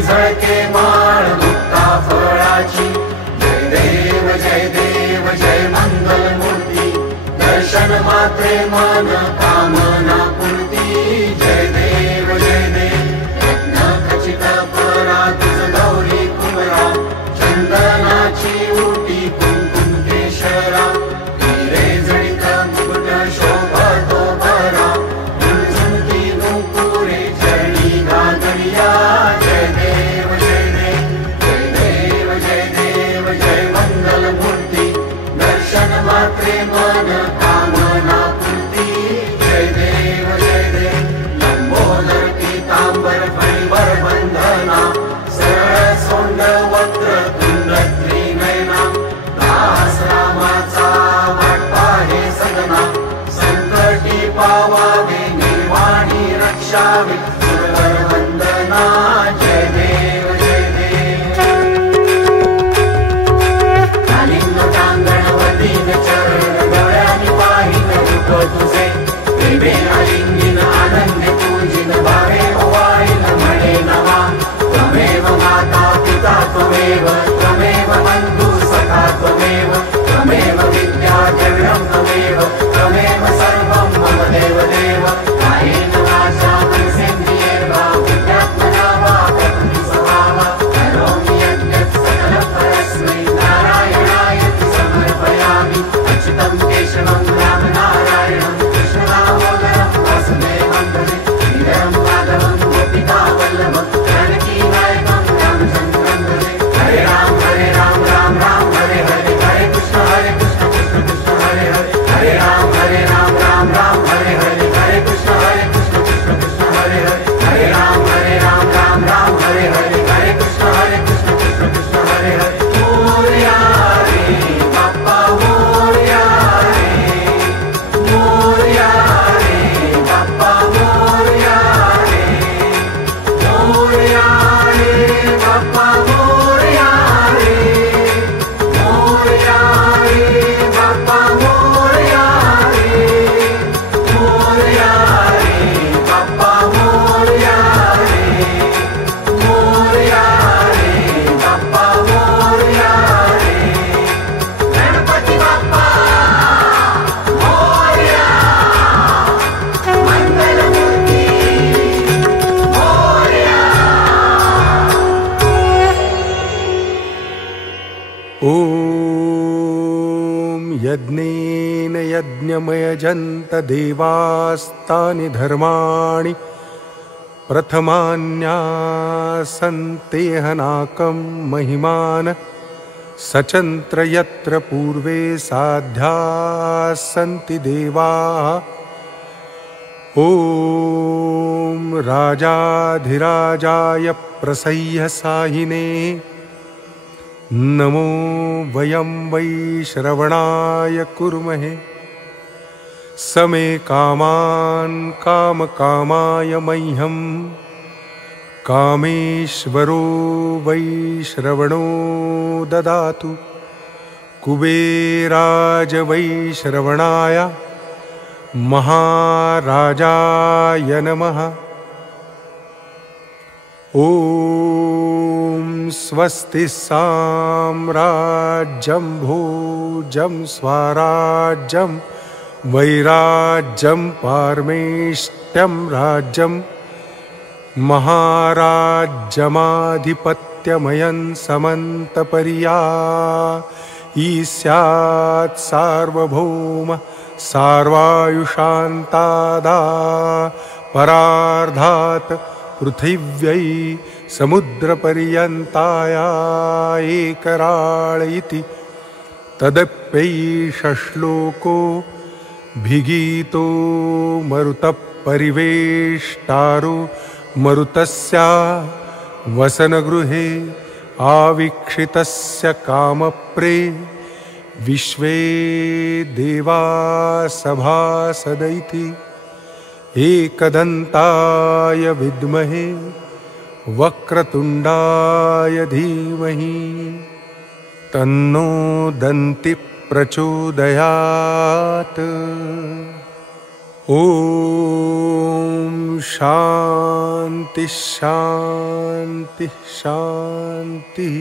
झळके माळ मुक्ता फळाची जय देव जय मंगल मूर्ती दर्शन मात्रे मन कामना पूर्ती जय देव रत्न खचित परा तुझ गौरी कुमरा चंदनाची उटी कुंकुम केशरा हिरे जडित मुकुट शोभतो बरा झुंझुंती नुपुरे चरणी घागरिया जय देव जय मंगल मूर्ती दर्शन मात्रे मन कामना पूर्ती जय देव लंबोदर पीतांबर फणीवर बंधना सरळ सोंड वक्र तुंड त्रिनयना दास रामाचा वाटपा हे सगना संकटी पावावे निर्वाणी रक्षावे सुरवर वंदना जय देव कालिंग गणपतीन चरण डोळ्यांनी पाहिन रूप तुझे प्रेमे आलिंगिन आनंदे पूजिन भावे ओवाळीन म्हणे नवा त्वमेव माता पिता त्वमेव त्वमेव बंधु सखा त्वमेव त्वमेव विद्या द्रव्यं त्वमेव त्वमेव सर्वं मम देव कायेन वाचा मनसेन्द्रियेर्वा बुद्ध्यात्मना वा प्रकृति स्वभावा करोमि यज्ञं सकलं परस्मै नारायणायति समर्पयामि अच्युतं केशवं रामनारायणं कृष्णदामोदरं वासुदेवं भजे श्रीधरं माधवं गोपिकावल्लभं जानकी नायकं रामचन्द्रं भजे हरे राम राम राम हरे हरे हरे कृष्ण कृष्ण कृष्ण हरे हरे हरे राम राम हरे हरे हरे कृष्ण कृष्ण कृष्ण हरे हरे हरे राम हरे हरे हरे कृष्ण कृष्ण हरे हरे मोरया रे बाप्पा मोरया रे बाप्पा मोरया रे बाप्पा मोरया रे बाप्पा मोरया रे बाप्पा मोरया रे बाप्पा मोरया रे गणपती बाप्पा मोरया मंगलमूर्ती मोरया ॐ यज्ञेन यज्ञमयजन्त देवास्तानि धर्माणि प्रथमान्यासन्तेहनाकं महिमान सचन्त्र यत्र पूर्वे साध्यास्सन्ति देवाः ॐ राजाधिराजाय प्रसह्य साहिने नमो वयं वै श्रवणाय कुर्महे समे कामान् कामकामाय मह्यं कामेश्वरो वै श्रवणो ददातु कुबेराज वै श्रवणाय महाराजाय नमः ॐ स्वस्ति साम्राज्यं भोजं स्वराज्यं वैराज्यं पारमेष्ट्यं राज्यं महाराज्यमाधिपत्यमयं समन्तपर्या ईस्यात् सार्वभौम सार्वायुषान्तादा परार्धात् पृथिव्यै समुद्रपर्यन्ताया एकराळ इति तदप्यैष श्लोको भिगीतो मरुतः परिवेष्टारो मरुतस्या वसनगृहे आवीक्षितस्य कामप्रे विश्वे देवा सभासदैति एकदन्ताय विद्महे वक्रतुण्डाय धीमहि तन्नो दन्ति प्रचोदयात्। ॐ शान्ति शान्ति शान्तिः।